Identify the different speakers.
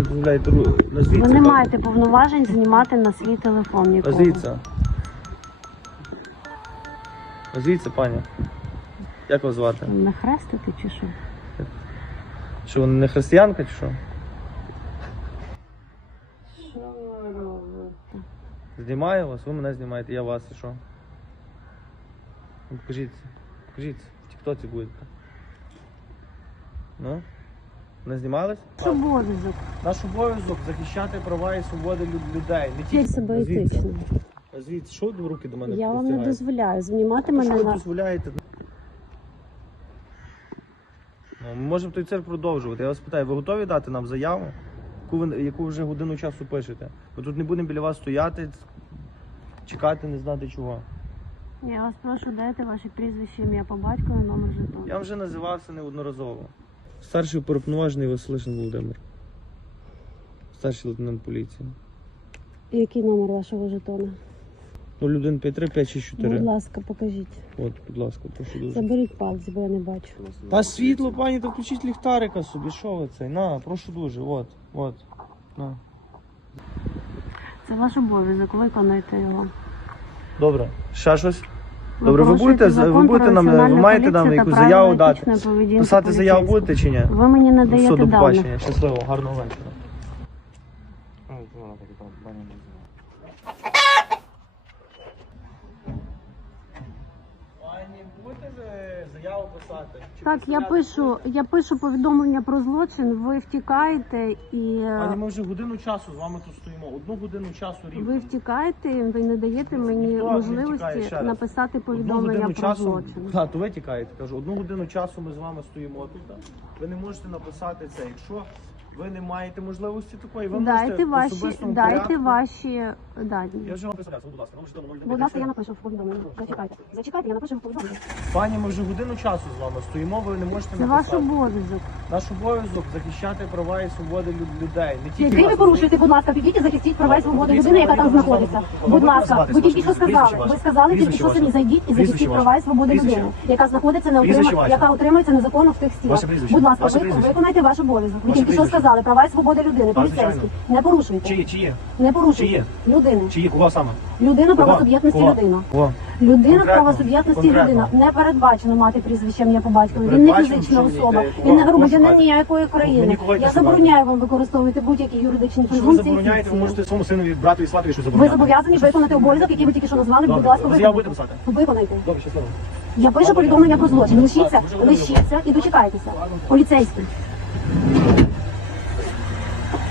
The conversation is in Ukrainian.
Speaker 1: дозволяєте назвіться?
Speaker 2: Ви не маєте повноважень знімати на свій телефон нікого.
Speaker 1: Назвіться. Назвіться, пані. Як вас звати?
Speaker 2: Не хрестити чи що?
Speaker 1: Що, ви не християнка чи що?
Speaker 2: Що ви робите?
Speaker 1: Знімаю вас, ви мене знімаєте, я вас і що? Ну, покажіться. Покажіться. В тіктоці будете. Ну? Не знімались?
Speaker 2: Це обов'язок.
Speaker 1: Наш обов'язок захищати права і свободи людей. Не тільки
Speaker 2: Себе
Speaker 1: Назвіться.
Speaker 2: етично.
Speaker 1: Назвіться, що ви руки до мене
Speaker 2: Я вам не
Speaker 1: простягаєте?
Speaker 2: дозволяю знімати
Speaker 1: Що
Speaker 2: мене
Speaker 1: ви
Speaker 2: на...
Speaker 1: дозволяєте? Ну, ми можемо той цирк продовжувати. Я вас питаю, ви готові дати нам заяву, яку вже годину часу пишете? Ми тут не будемо біля вас стояти, чекати, не знати чого.
Speaker 2: Я вас прошу, дайте ваше прізвище, ім'я по батькові, номер жетону.
Speaker 1: Я вже називався неодноразово. Старший оперуповноважений Василишин Володимир. Старший лейтенант поліції.
Speaker 2: Який номер вашого жетона?
Speaker 1: 0153 564.
Speaker 2: Будь ласка, покажіть.
Speaker 1: От, будь ласка, прошу дуже.
Speaker 2: Заберіть палець, бо я не бачу.
Speaker 1: Та світло, пані, то включіть ліхтарика собі, що ви цей? На, прошу дуже, от, на.
Speaker 2: Це ваш обов'язок, виконуйте його.
Speaker 1: Добре, ще щось? Добре, ви
Speaker 2: порушуєте закон про
Speaker 1: ви
Speaker 2: національну
Speaker 1: маєте нам
Speaker 2: поліцію та
Speaker 1: якусь
Speaker 2: правила
Speaker 1: заяву дати?
Speaker 2: етичної поведінки
Speaker 1: Писати заяву
Speaker 2: поліцейських.
Speaker 1: будете чи ні?
Speaker 2: Ви мені не
Speaker 1: Все,
Speaker 2: даєте
Speaker 1: до
Speaker 2: даних.
Speaker 1: побачення, щасливо, гарного вечора. Пані, будете заяву писати?
Speaker 2: Так, я пишу повідомлення про злочин, ви втікаєте і...
Speaker 1: Пані, ми вже годину часу з вами тут стоїмо. 1 годину часу рівно.
Speaker 2: Ви втікаєте, і ви не даєте мені
Speaker 1: Ніхто не втікає,
Speaker 2: можливості
Speaker 1: ще раз.
Speaker 2: написати
Speaker 1: 1
Speaker 2: повідомлення
Speaker 1: годину
Speaker 2: про
Speaker 1: часу,
Speaker 2: злочин.
Speaker 1: так, то ви тікаєте, кажу, 1 годину часу ми з вами стоїмо тут. Ви не можете написати це. Якщо ви не маєте можливості такої, ви
Speaker 2: Дайте
Speaker 1: можете в особистому порядку.
Speaker 2: ваші дані.
Speaker 1: Я вже вам писав, будь ласка, номер жетону 0,9.
Speaker 2: Будь ласка, я напишу в повідомленні. Зачекайте, я напишу в повідомленні.
Speaker 1: Пані, ми вже годину часу з вами стоїмо, ви не можете
Speaker 2: Це ваш
Speaker 1: написати.
Speaker 2: обов'язок.
Speaker 1: Наш обов'язок захищати права і свободи людей. Не тільки
Speaker 2: Який ви
Speaker 1: вас.
Speaker 2: порушуєте, будь ласка, підіть і захистіть права і свободи людини, яка там знаходиться. Будь ласка, ви тільки що сказали. Ви сказали тільки що самі, зайдіть і захистіть права і свободи людини, яка знаходиться яка утримується незаконно в тих стінах. Будь ласка, виконайте ваш обов'язок. Ви тільки що сказали, права і свободи людини, поліцейські. Не порушуйте.
Speaker 1: Чиї?
Speaker 2: Не порушуйте.
Speaker 1: Чиї?
Speaker 2: Людини.
Speaker 1: Чиї? Кого саме?
Speaker 2: Людина правосуб'єктності людина.
Speaker 1: Кого?
Speaker 2: Людина в
Speaker 1: Конкретно,
Speaker 2: правосуб'єктності
Speaker 1: конкретно.
Speaker 2: людина. Не передбачено мати прізвище ім'я по батькові. Він не
Speaker 1: Передбачено,
Speaker 2: фізична
Speaker 1: що ні,
Speaker 2: особа.
Speaker 1: де,
Speaker 2: Він не
Speaker 1: кого
Speaker 2: громадянин
Speaker 1: шукати?
Speaker 2: ніякої
Speaker 1: Мені
Speaker 2: країни.
Speaker 1: кого
Speaker 2: Я
Speaker 1: шукати?
Speaker 2: забороняю вам використовувати будь-які юридичні
Speaker 1: Що ви
Speaker 2: презумпції.
Speaker 1: забороняєте? Ви
Speaker 2: фікції.
Speaker 1: можете своєму синові, брату і сватові, що
Speaker 2: Ви
Speaker 1: забороняєте.
Speaker 2: зобов'язані виконати обов'язок, який ви тільки що назвали. Будь
Speaker 1: Добре.
Speaker 2: ласка,
Speaker 1: Ви заяву будете
Speaker 2: виконайте.
Speaker 1: писати?
Speaker 2: Виконайте.
Speaker 1: Добре, щасливо.
Speaker 2: Я пишу повідомлення про злочин. Лишіться і дочекайтеся. Поліцейський.